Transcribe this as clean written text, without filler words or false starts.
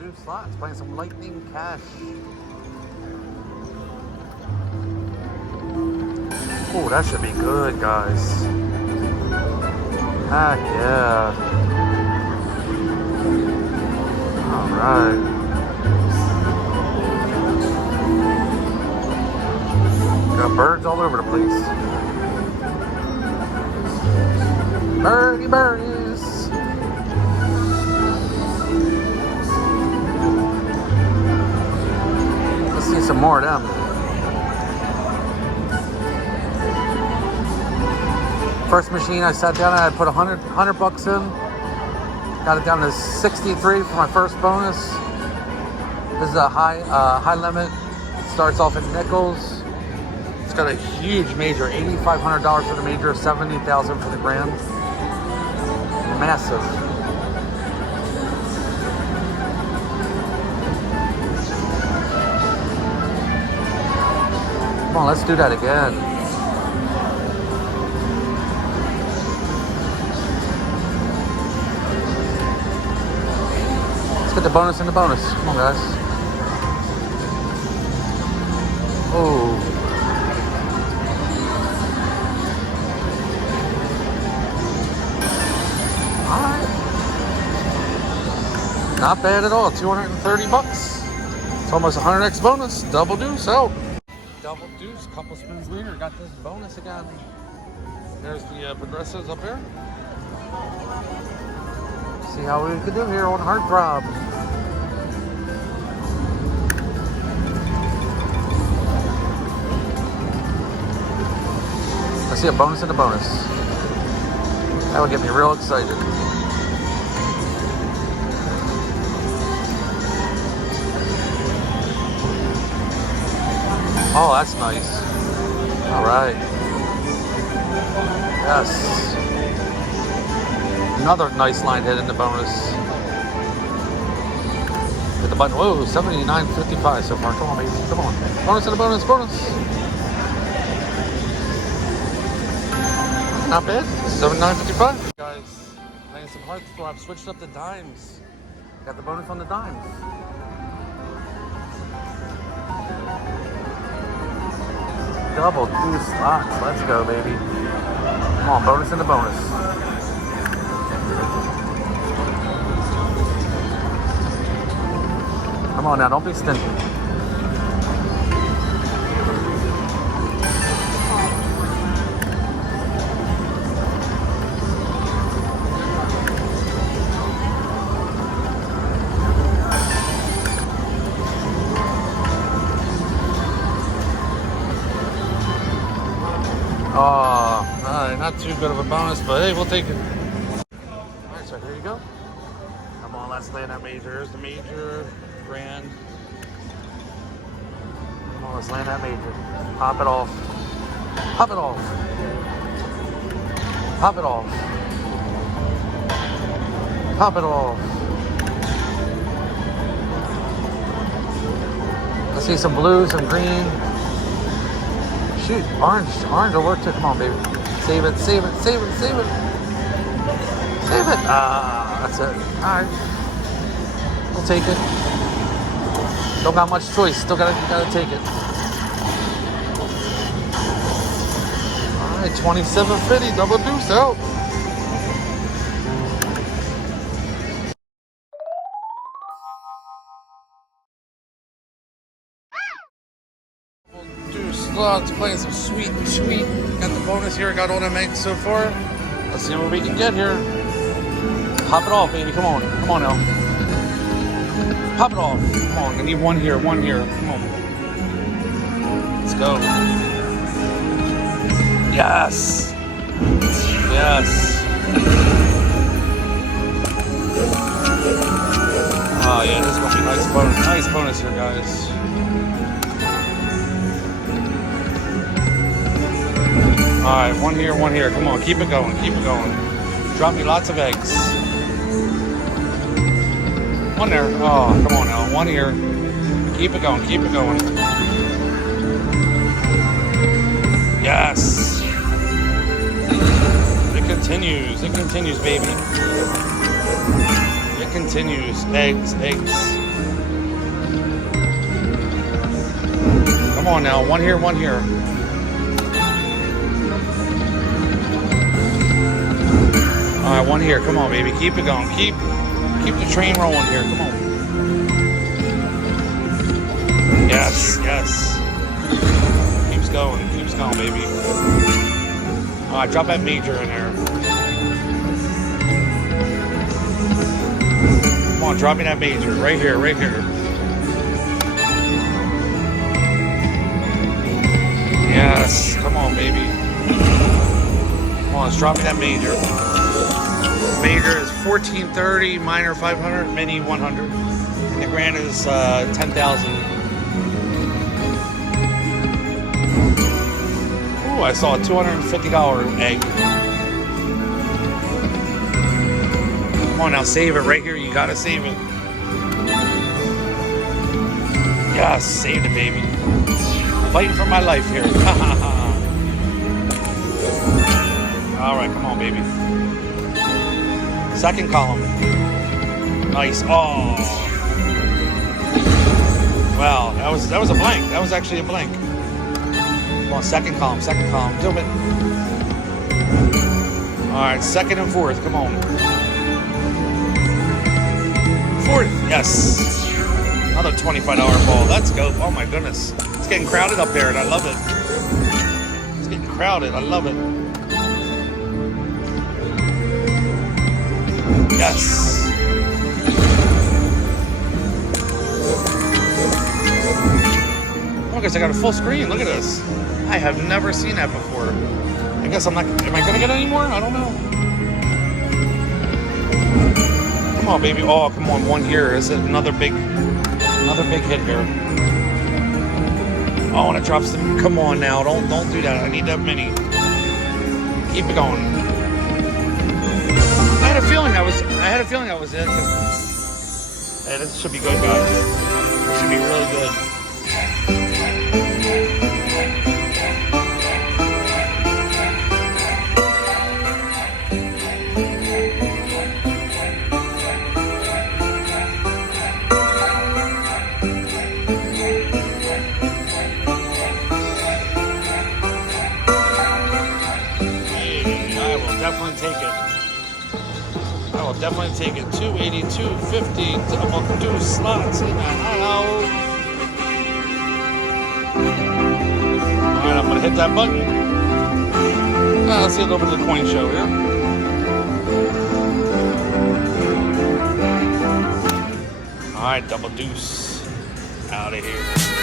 Deuce slots, playing some lightning cash. Oh, that should be good, guys. Heck yeah. Alright. Got birds all over the place. Birdie birdies. Let's see some more of them. First machine I sat down, I put 100 bucks in. Got it down to 63 for my first bonus. This is a high limit. Starts off in nickels. It's got a huge major, $8,500 for the major, $70,000 for the grand. Massive. Come on, let's do that again. Let's get the bonus in the bonus. Come on, guys. Oh. Alright. Not bad at all. 230 bucks. It's almost 100x bonus. Double deuce out. Double deuce. Couple spins later. Got this bonus again. There's the progressives up there. See how we can do here on Hard Throb. I see a bonus in the bonus. That would get me real excited. Oh, that's nice. All right. Yes. Another nice line hit in the bonus. Hit the button. Whoa, 79.55 so far. Come on, baby. Come on. Bonus in the bonus. Bonus. Not bad. 79.55. Guys, playing some hard throw. I've switched up the dimes. Got the bonus on the dimes. Double deuce slots. Let's go, baby. Come on, bonus in the bonus. Come on now, don't be stingy. Alright, not too good of a bonus, but hey, we'll take it. Alright, so here you go. Come on, let's land that major. Here's the major, grand. Come on, let's land that major. Pop it off. Pop it off. Pop it off. Pop it off. Let's see some blue, some green. Shoot, orange will work too. Come on, baby. Save it, save it, save it, save it. Save it. Ah, that's it. All right. We'll take it. Don't got much choice. Still gotta take it. All right, 27.50, double deuce out. Slots playing some sweet. Got the bonus here. Got all the eggs so far. Let's see what we can get here. Pop it off, baby. Come on. Come on now. Pop it off. Come on. I need one here. Come on. Let's go. Yes. Yes. Oh yeah, this is gonna be a nice bonus. Nice bonus here, guys. Alright, one here. Come on, keep it going. Drop me lots of eggs. One there. Oh, come on now. One here. Keep it going. Yes. It continues, baby. It continues. Eggs. Come on now. One here, one here. All right, one here. Come on, baby. Keep it going. Keep the train rolling here. Come on. Yes, yes. Keeps going, baby. All right, drop that major in there. Come on, drop me that major. Right here, right here. Yes, come on, baby. Come on, let's drop me that major. Major is 1430, minor 500, mini 100. And the grand is 10,000. Ooh, I saw a $250 egg. Come on now, save it right here. You gotta save it. Yes, saved it, baby. Fighting for my life here. All right, come on, baby. Second column. Nice. Oh. Wow, that was a blank. That was actually a blank. Come on, second column. Do it. All right, second and fourth. Come on. Fourth. Yes. Another $25 ball. Let's go. Oh my goodness. It's getting crowded up there, and I love it. It's getting crowded. I love it. Yes. Oh, I guess I got a full screen. Look at this. I have never seen that before. I guess I'm not. Am I gonna get any more? I don't know. Come on, baby. Oh, come on. One here. Is it another big hit here? Oh, and it drops the. Come on now. Don't do that. I need that mini. Keep it going. I had a feeling that was it. Hey, this should be good, guys. This should be really good. Definitely take it. 280, 250, double deuce slots in the house. Alright, I'm gonna hit that button. Let's see a little bit of the coin show here. Alright, double deuce. Out of here.